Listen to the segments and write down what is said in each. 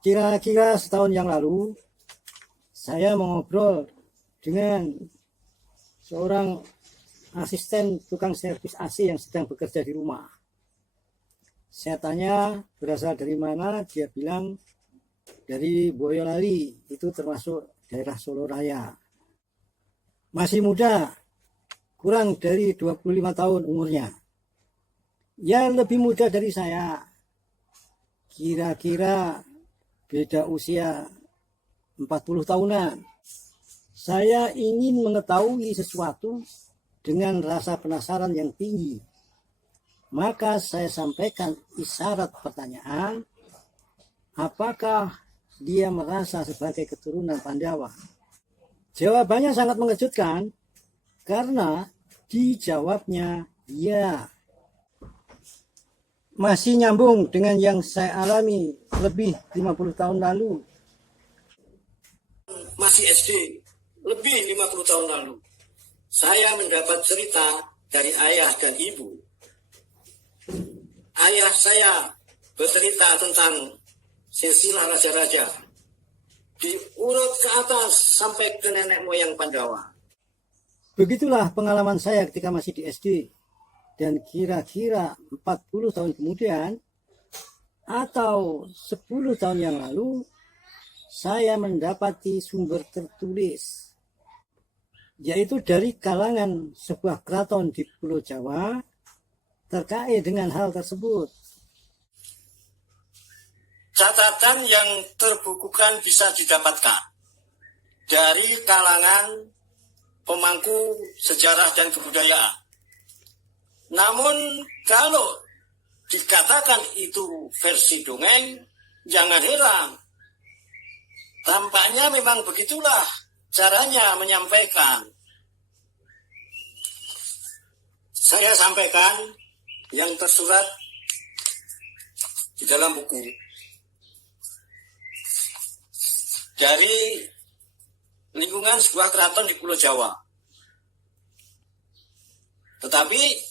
Kira-kira setahun yang lalu, saya mengobrol dengan seorang asisten tukang servis AC yang sedang bekerja di rumah. Saya tanya berasal dari mana, dia bilang dari Boyolali, itu termasuk daerah Solo Raya. Masih muda, kurang dari 25 tahun umurnya. Ya lebih muda dari saya, kira-kira beda usia 40 tahunan. Saya ingin mengetahui sesuatu dengan rasa penasaran yang tinggi. Maka saya sampaikan isyarat pertanyaan, apakah dia merasa sebagai keturunan Pandawa? Jawabannya sangat mengejutkan karena dijawabnya ya. Masih nyambung dengan yang saya alami lebih 50 tahun lalu. Masih SD, lebih 50 tahun lalu. Saya mendapat cerita dari ayah dan ibu. Ayah saya bercerita tentang silsilah raja-raja. Diurut ke atas sampai ke nenek moyang Pandawa. Begitulah pengalaman saya ketika masih di SD. Dan kira-kira 40 tahun kemudian atau 10 tahun yang lalu, saya mendapati sumber tertulis, yaitu dari kalangan sebuah keraton di Pulau Jawa terkait dengan hal tersebut. Catatan yang terbukukan bisa didapatkan dari kalangan pemangku sejarah dan kebudayaan. Namun kalau dikatakan itu versi dongeng, jangan heran. Tampaknya memang begitulah caranya menyampaikan. Saya sampaikan yang tersurat di dalam buku. Dari lingkungan sebuah keraton di Pulau Jawa. Tetapi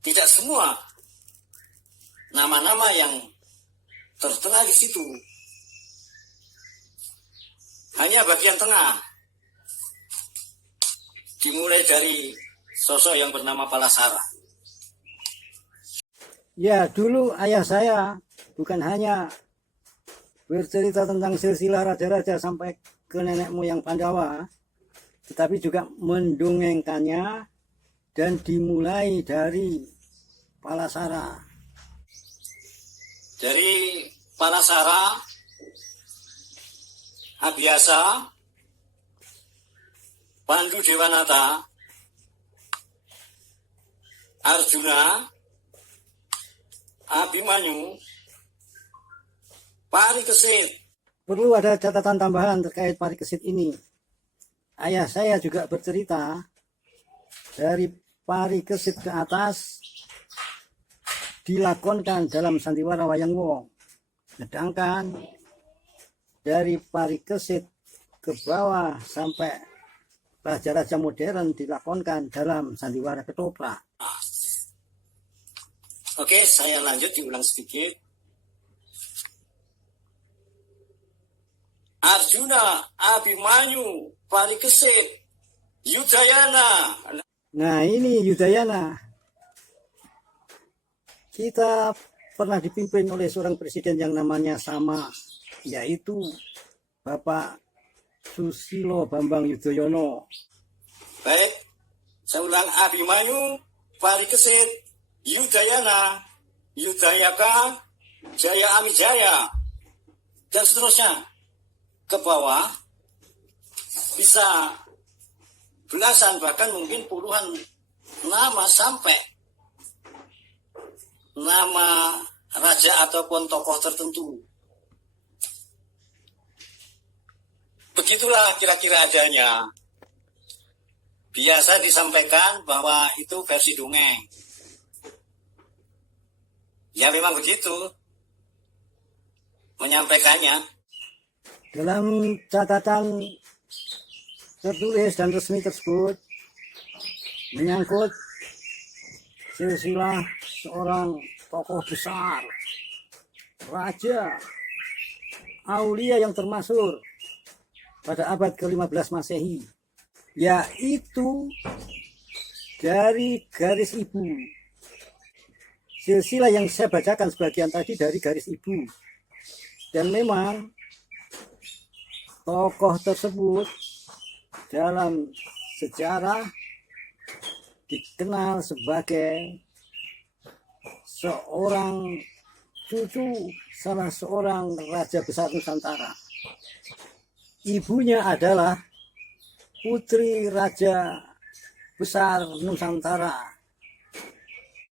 tidak semua nama-nama yang tertera di situ. Hanya bagian tengah. Dimulai dari sosok yang bernama Palasara. Ya, dulu ayah saya bukan hanya bercerita tentang silsilah raja-raja sampai ke nenek moyang Pandawa, tetapi juga mendongengkannya dan dimulai dari Palasara. Dari Palasara, Abhyasa, Pandu Dewanata, Arjuna, Abimanyu, Parikesit. Perlu ada catatan tambahan terkait Parikesit ini. Ayah saya juga bercerita dari Parikesit ke atas dilakonkan dalam sandiwara wayang wong, sedangkan dari Parikesit ke bawah sampai raja-raja modern dilakonkan dalam sandiwara ketoprak. Oke, saya lanjut diulang sedikit. Arjuna, Abimanyu, Parikesit, Yudayana. Nah, ini Yudayana. Kita pernah dipimpin oleh seorang presiden yang namanya sama, yaitu Bapak Susilo Bambang Yudhoyono. Baik, saya ulang. Abimanyu, Parikesit, Yudayana, Yudayaka, Jaya Amijaya, dan seterusnya. Ke bawah bisa belasan bahkan mungkin puluhan nama sampai nama raja ataupun tokoh tertentu. Begitulah kira-kira adanya. Biasa disampaikan bahwa itu versi dongeng. Ya memang begitu menyampaikannya. Dalam catatan tertulis dan resmi tersebut menyangkut silsilah seorang tokoh besar, raja aulia yang termasyhur pada abad ke-15 Masehi, yaitu dari garis ibu. Silsilah yang saya bacakan sebagian tadi dari garis ibu. Dan memang tokoh tersebut dalam sejarah dikenal sebagai seorang cucu salah seorang raja besar Nusantara. Ibunya adalah putri raja besar Nusantara